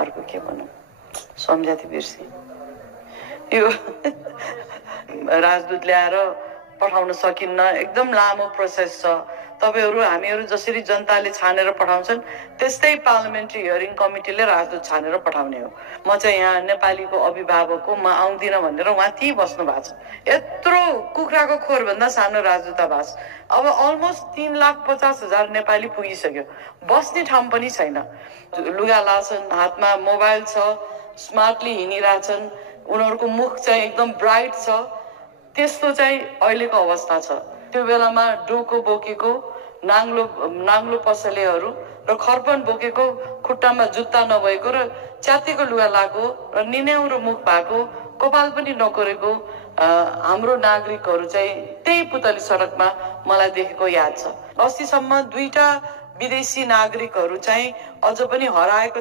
अर्को के भनौँ सम्झाती बिर्सी यो राजदूत ल्याएर पठाउन सकिन्न एकदम लामो प्रोसेस छ तपाईहरु हामीहरु जसरी जनताले छानेर पठाउँछन् त्यस्तै पार्लियामेन्ट्री हियरिङ कमिटीले राजदूत छानेर पठाउने हो म चाहिँ यहाँ नेपालीको अभिभावक हो म आउँदिन भनेर उहाँ त्यही बस्नु भएको छ यत्रो कुखुराको खोर भन्दा सानो राजदूतावास अब अलमोस्ट 3,50,000 नेपाली पुगिसक्यो बस्ने ठाउँ पनि छैन लुगा लाछन् हातमा मोबाइल छ स्मार्टली हिँडिराछन् उनीहरुको मुख चाहिँ एकदम ब्राइट छ त्यस्तो चाहिँ अहिलेको अवस्था छ त्यो बेलामा डोको बोकेको नाङ्लो पसलेहरु र खर्पन बोकेको खुट्टामा जुत्ता नभएको र च्यातेको लुगा लाएको र निन्याउरो मुख भएको कपाल पनि नकोरेको हाम्रो नागरिकहरु चाहिँ त्यही पुतली सडकमा मलाई देखेको याद छ अस्तिसम्म 2टा विदेशी नागरिकहरु चाहिँ अझ पनि हराएको